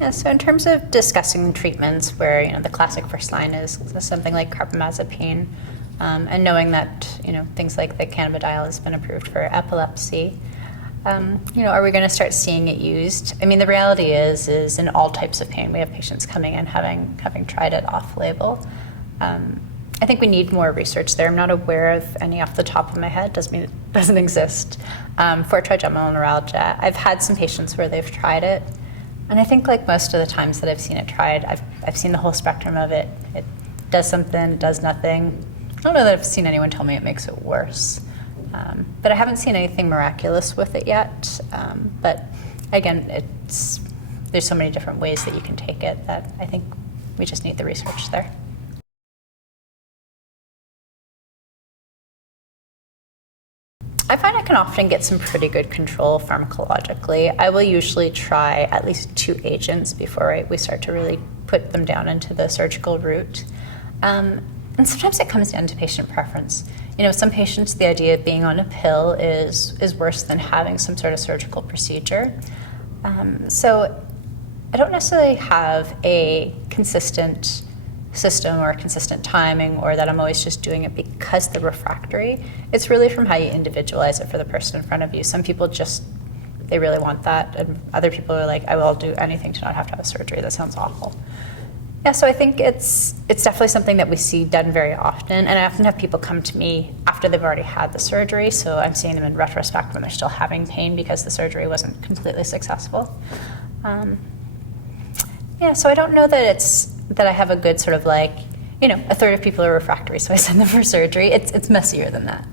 Yeah, so in terms of discussing treatments where, the classic first line is something like carbamazepine, and knowing that, things like the cannabidiol has been approved for epilepsy, are we going to start seeing it used? I mean, the reality is in all types of pain, we have patients coming in having tried it off-label. I think we need more research there. I'm not aware of any off the top of my head. Doesn't mean it doesn't exist. For trigeminal neuralgia, I've had some patients where they've tried it, and I think like most of the times that I've seen it tried, I've seen the whole spectrum of it. It does something, it does nothing. I don't know that I've seen anyone tell me it makes it worse, but I haven't seen anything miraculous with it yet. But again, there's so many different ways that you can take it that I think we just need the research there. I find I can often get some pretty good control pharmacologically. I will usually try at least 2 agents before we start to really put them down into the surgical route. And sometimes it comes down to patient preference. Some patients, the idea of being on a pill is worse than having some sort of surgical procedure. So I don't necessarily have a consistent system or consistent timing, or that I'm always just doing it because they're refractory. It's really from how you individualize it for the person in front of you. Some people they really want that, and other people are like, I will do anything to not have to have surgery. That sounds awful. Yeah, so I think it's definitely something that we see done very often, and I often have people come to me after they've already had the surgery, so I'm seeing them in retrospect when they're still having pain because the surgery wasn't completely successful. So I don't know that I have a good sort of a third of people are refractory, so I send them for surgery. It's messier than that.